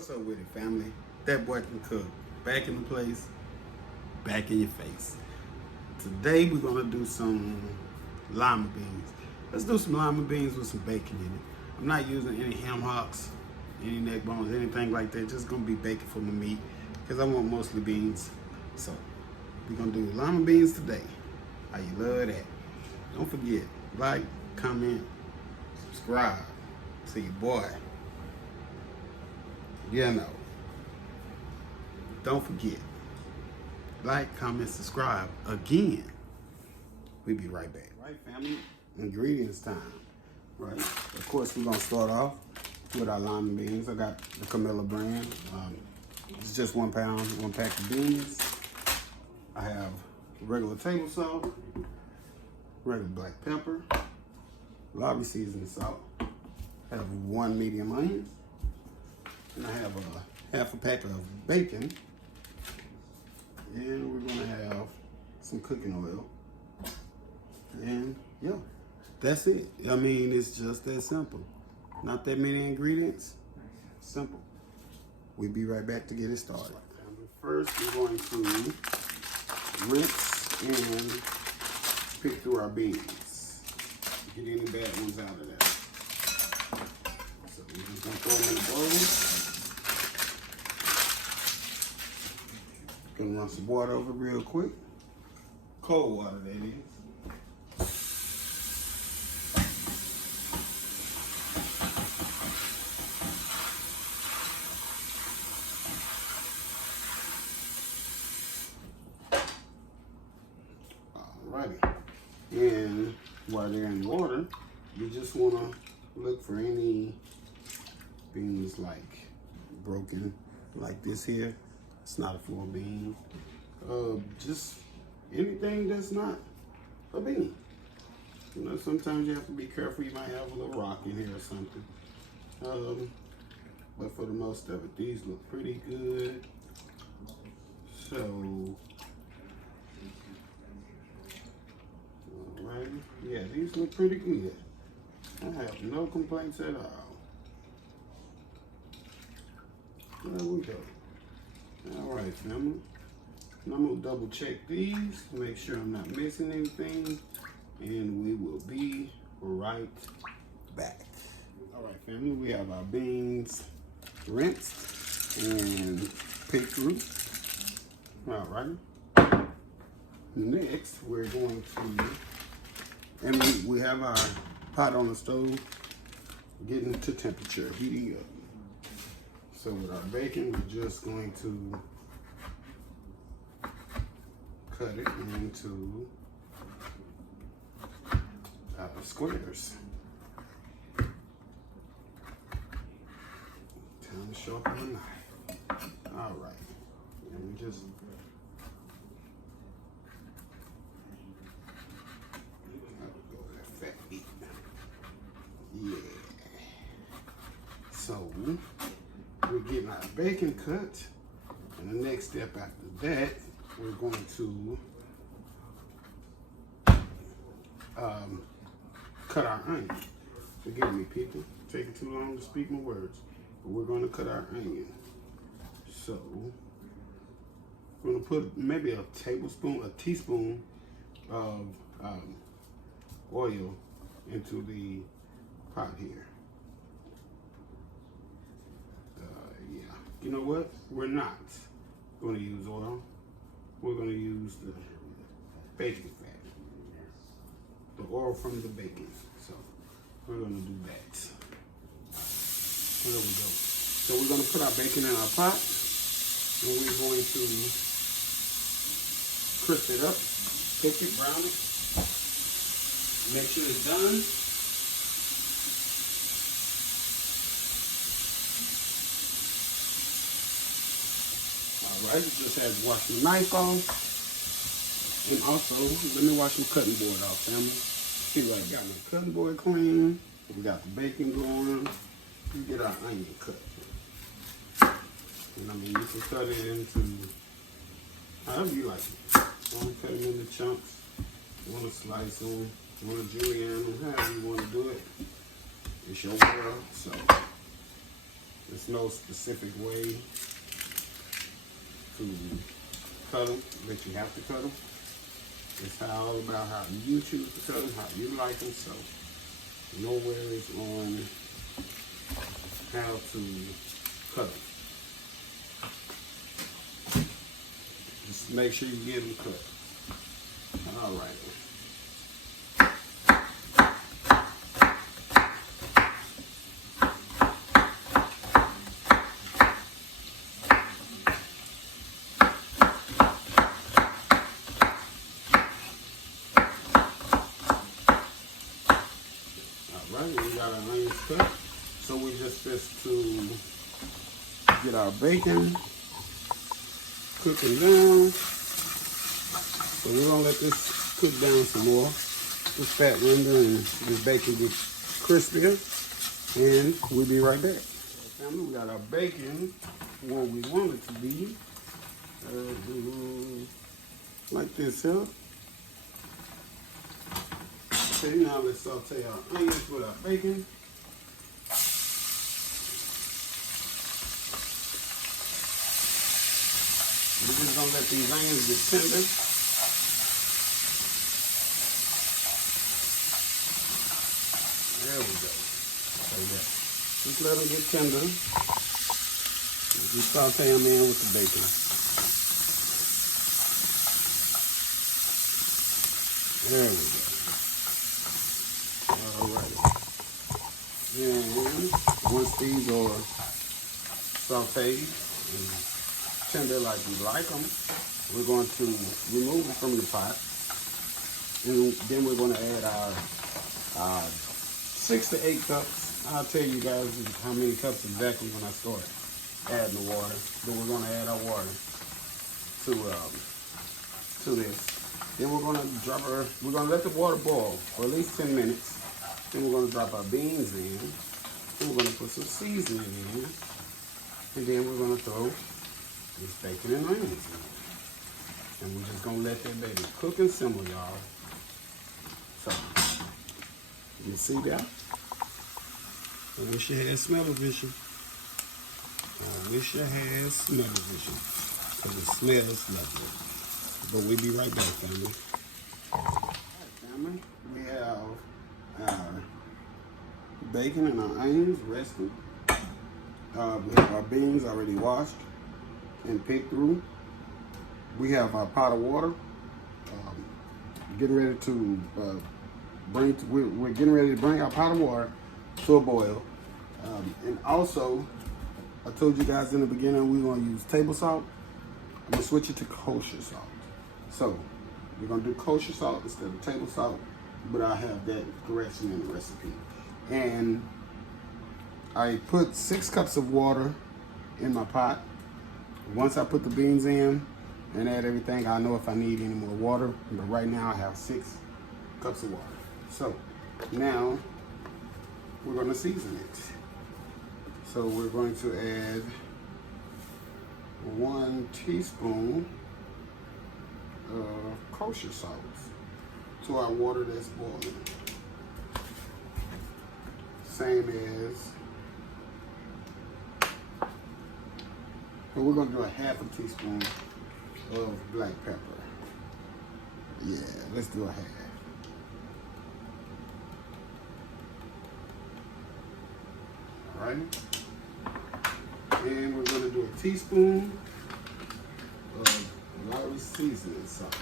What's up with it, family? That boy can cook. Back in the place, back in your face. Today we're gonna do some lima beans. Let's do some lima beans with some bacon in it. I'm not using any ham hocks, any neck bones, anything like that. Just gonna be bacon for my meat because I want mostly beans. So we're gonna do lima beans today. How you love that? Don't forget, like, comment, subscribe to your boy. You know. Don't forget, like, comment, subscribe again. We'll be right back. Right, family? Ingredients time. Right. Of course, we're gonna start off with our lima beans. I got the Camilla brand. It's just 1 pound, 1 pack of beans. I have regular table salt, regular black pepper, lobby seasoning salt. I have 1 medium onion, and I have a half a pack of bacon. And we're gonna have some cooking oil. And yeah, that's it. I mean, it's just that simple. Not that many ingredients, simple. We'll be right back to get it started. First, we're going to rinse and pick through our beans. Get any bad ones out of there. So we're just gonna throw them in the bowl. Gonna run some water over real quick. Cold water, that is. Alrighty. And while they're in water, you just wanna look for any beans like broken, like this here. It's not a full bean. Just anything that's not a bean. You know, sometimes you have to be careful. You might have a little rock in here or something. But for the most of it, these look pretty good. So, alright, yeah, these look pretty good. I have no complaints at all. There we go. All right, family. And I'm gonna double check these, make sure I'm not missing anything, and we will be right back. All right, family, we have our beans rinsed and picked through. All right. Next, we're going to, and we have our pot on the stove getting to temperature, heating up. So with our bacon, we're just going to cut it into squares. Time to sharpen the knife. All right, and we just go that fat meat. Yeah. So we're getting our bacon cut, and the next step after that, we're going to cut our onion. Forgive me, people, taking too long to speak my words, but we're going to cut our onion. So we're going to put maybe a teaspoon of oil into the pot here. You know what? We're not going to use oil. We're going to use the bacon fat. The oil from the bacon. So we're going to do that. There we go. So we're going to put our bacon in our pot, and we're going to crisp it up, cook it, brown it. Make sure it's done. Alright, you just have to wash the knife off. And also, let me wash my cutting board off, family. See, right, got my cutting board clean. We got the bacon going. We get our onion cut. And I mean, you can cut it into however you like it. You want to cut them into chunks. You want to slice them. You want to julienne them. However you want to do it. It's your world, so There's no specific way to cut them, that you have to cut them. It's all about how you choose to cut them, how you like them. So nowhere is on how to cut them. Just make sure you get them cut. All right. We got our onions cut. So we just to get our bacon cooking down. So we're gonna let this cook down some more. This fat render and this bacon get crispier. And we'll be right back. Family, we got our bacon where we want it to be. Like this here. Okay, now let's saute our onions with our bacon. We're just gonna let these onions get tender. There we go. So yeah, just let them get tender. You saute them in with the bacon. There we go. Alright. And once these are sauteed and tender like we like them, we're going to remove them from the pot. And then we're going to add our 6 to 8 cups. I'll tell you guys how many cups exactly when I start adding the water. But we're going to add our water to this. Then we're going to let the water boil for at least 10 minutes. Then we're going to drop our beans in. Then we're going to put some seasoning in. And then we're going to throw this bacon and onions in. And we're just going to let that baby cook and simmer, y'all. So, you see that? I wish you had smell-o-vision. I wish I had smell-o-vision. Because it smells lovely. But we'll be right back, family. All right, family. We have our bacon and our onions resting. We have our beans already washed and picked through. We have our pot of water. Getting ready to we're getting ready to bring our pot of water to a boil. And also, I told you guys in the beginning we're going to use table salt. I'm going to switch it to kosher salt. So, we're going to do kosher salt instead of table salt, but I have that correction in the recipe. And I put 6 cups of water in my pot. Once I put the beans in and add everything, I know if I need any more water, but right now I have 6 cups of water. So, now we're going to season it. So we're going to add 1 teaspoon of kosher salt to our water that's boiling. Same as, and we're going to do a 1/2 teaspoon of black pepper. Yeah, let's do a 1/2. All right. And we're going to do a teaspoon of lawry seasoning salt.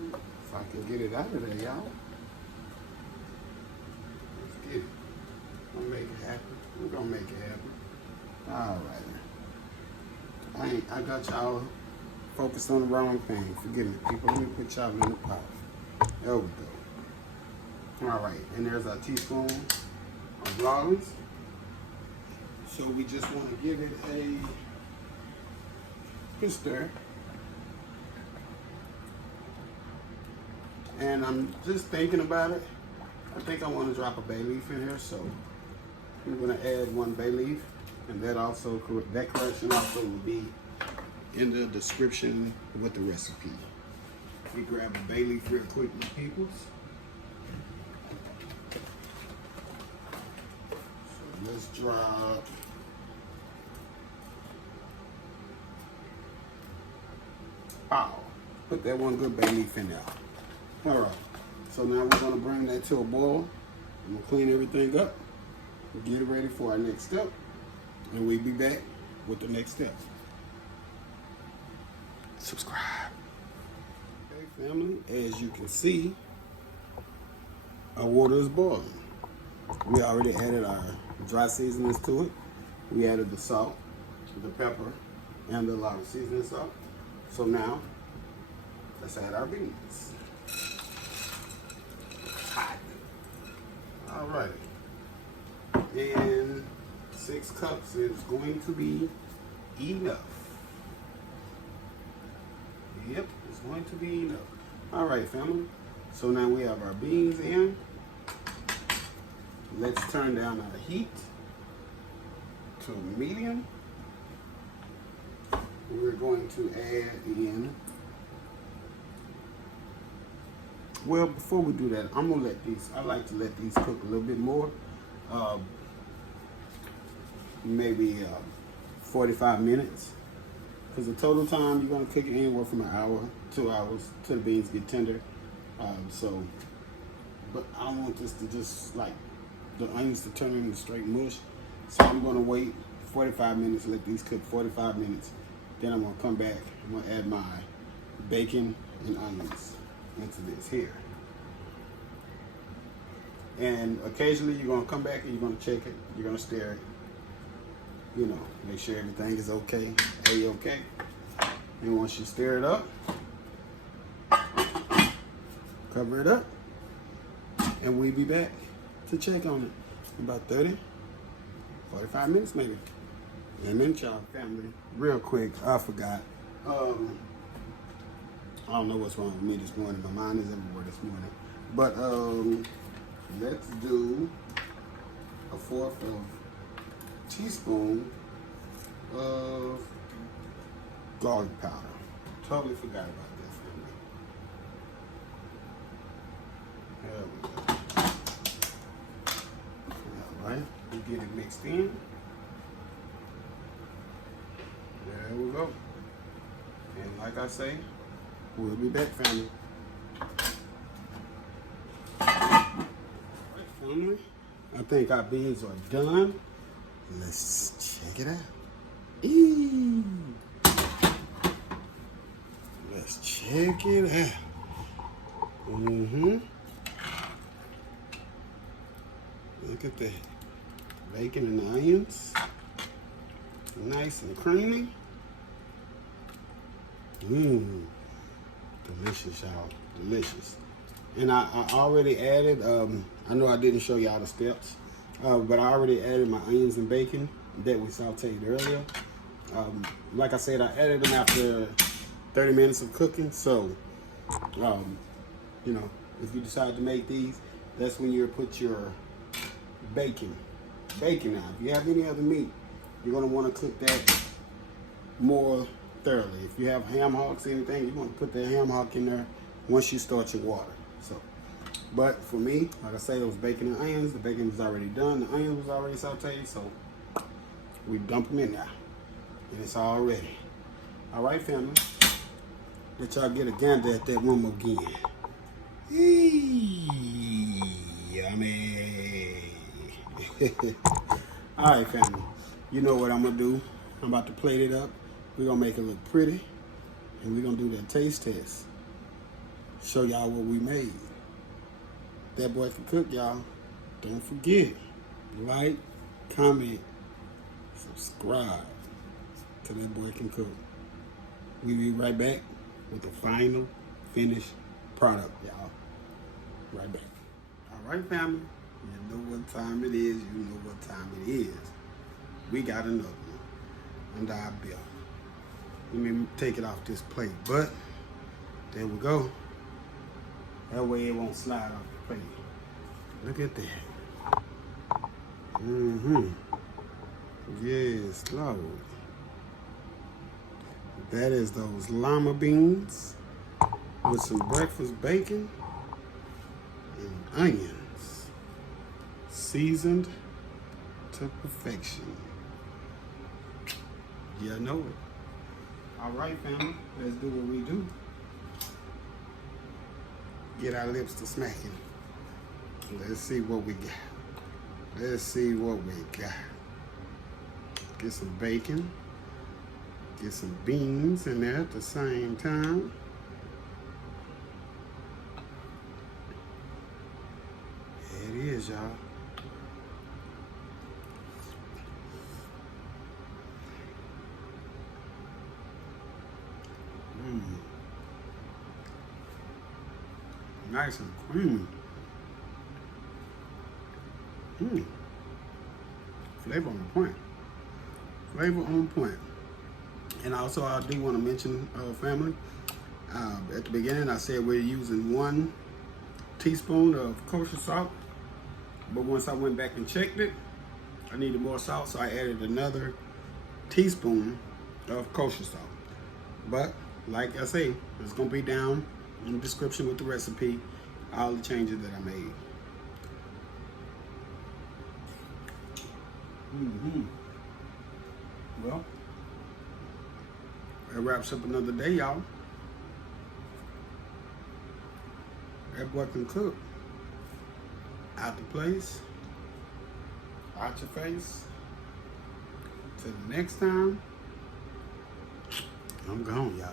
If I can get it out of there, y'all. Let's get it. We're going to make it happen. We're going to make it happen. All right. I got y'all focused on the wrong thing. Forgive me, people. Let me put y'all in the pot. There we go. All right, and there's our teaspoon of lawry. So we just want to give it a good stir. And I'm just thinking about it. I think I want to drop a bay leaf in here, so I'm going to add 1 bay leaf, and that correction also will be in the description with the recipe. We grab a bay leaf real quick, my peoples. Let's drop put that one good bay leaf in there. All right, so now we're gonna bring that to a boil. I'm gonna clean everything up, get it ready for our next step, and we'll be back with the next step. Subscribe. Okay, family, as you can see, our water is boiling. We already added our dry seasonings to it. We added the salt, the pepper, and the lawry seasoning salt. So now, let's add our beans. Hot. All right. And 6 cups is going to be enough. Yep, it's going to be enough. All right, family. So now we have our beans in. Let's turn down our heat to medium. We're going to add in, well, before we do that, I'm gonna let these, I like to let these cook a little bit more. Maybe 45 minutes. Because the total time you're gonna cook it anywhere from an hour, 2 hours till the beans get tender. But I don't want this to just like the onions to turn into straight mush. So I'm gonna wait 45 minutes, let these cook 45 minutes. Then I'm gonna come back, I'm gonna add my bacon and onions into this here. And occasionally you're gonna come back and you're gonna check it, you're gonna stir it. You know, make sure everything is okay, A-okay. And once you stir it up, cover it up, and we'll be back to check on it in about 30, 45 minutes maybe. Amen, y'all. Family, real quick, I forgot. I don't know what's wrong with me this morning. My mind is everywhere this morning. But let's do a 1/4 teaspoon of garlic powder. Totally forgot about that, family. There we go. All right, we get it mixed in. There we go. And like I say, we'll be back, family. All right, family. I think our beans are done. Let's check it out. Eee. Let's check it out. Look at that. Bacon and onions. Nice and creamy. Delicious, y'all. Delicious. And I already added, I know I didn't show y'all the steps, but I already added my onions and bacon that we sauteed earlier. Like I said, I added them after 30 minutes of cooking. So, you know, if you decide to make these, that's when you put your bacon out. If you have any other meat, you're gonna want to cook that more thoroughly. If you have ham hocks or anything, you want to put the ham hock in there once you start your water. So, but for me, like I say, it was bacon and onions. The bacon was already done. The onions was already sauteed. So we dump them in there, and it's all ready. All right, family. Let y'all get a gander at that one more again. Yummy. All right, family. You know what I'm gonna do. I'm about to plate it up. We're gonna make it look pretty, and we're gonna do that taste test. Show y'all what we made. That boy can cook, y'all. Don't forget, like, comment, subscribe to That Boy Can Cook. We'll be right back with the final finished product, y'all. Right back. All right, family. You know what time it is. You know what time it is. We got another one under our belt. Let me take it off this plate, but there we go. That way it won't slide off the plate. Look at that. Yes, Lord. That is those Lima beans with some breakfast bacon and onions, seasoned to perfection. You know it. All right, family, let's do what we do. Get our lips to smacking. Let's see what we got. Let's see what we got. Get some bacon. Get some beans in there at the same time. There it is, y'all. Nice and creamy. Flavor on point. Flavor on point. And also, I do want to mention, family, at the beginning I said we're using 1 teaspoon of kosher salt. But once I went back and checked it, I needed more salt, so I added another teaspoon of kosher salt. But like I say, it's gonna be down in the description with the recipe, all the changes that I made. Well, that wraps up another day, y'all. That boy can cook. Out the place, out your face. Till the next time, I'm gone, y'all.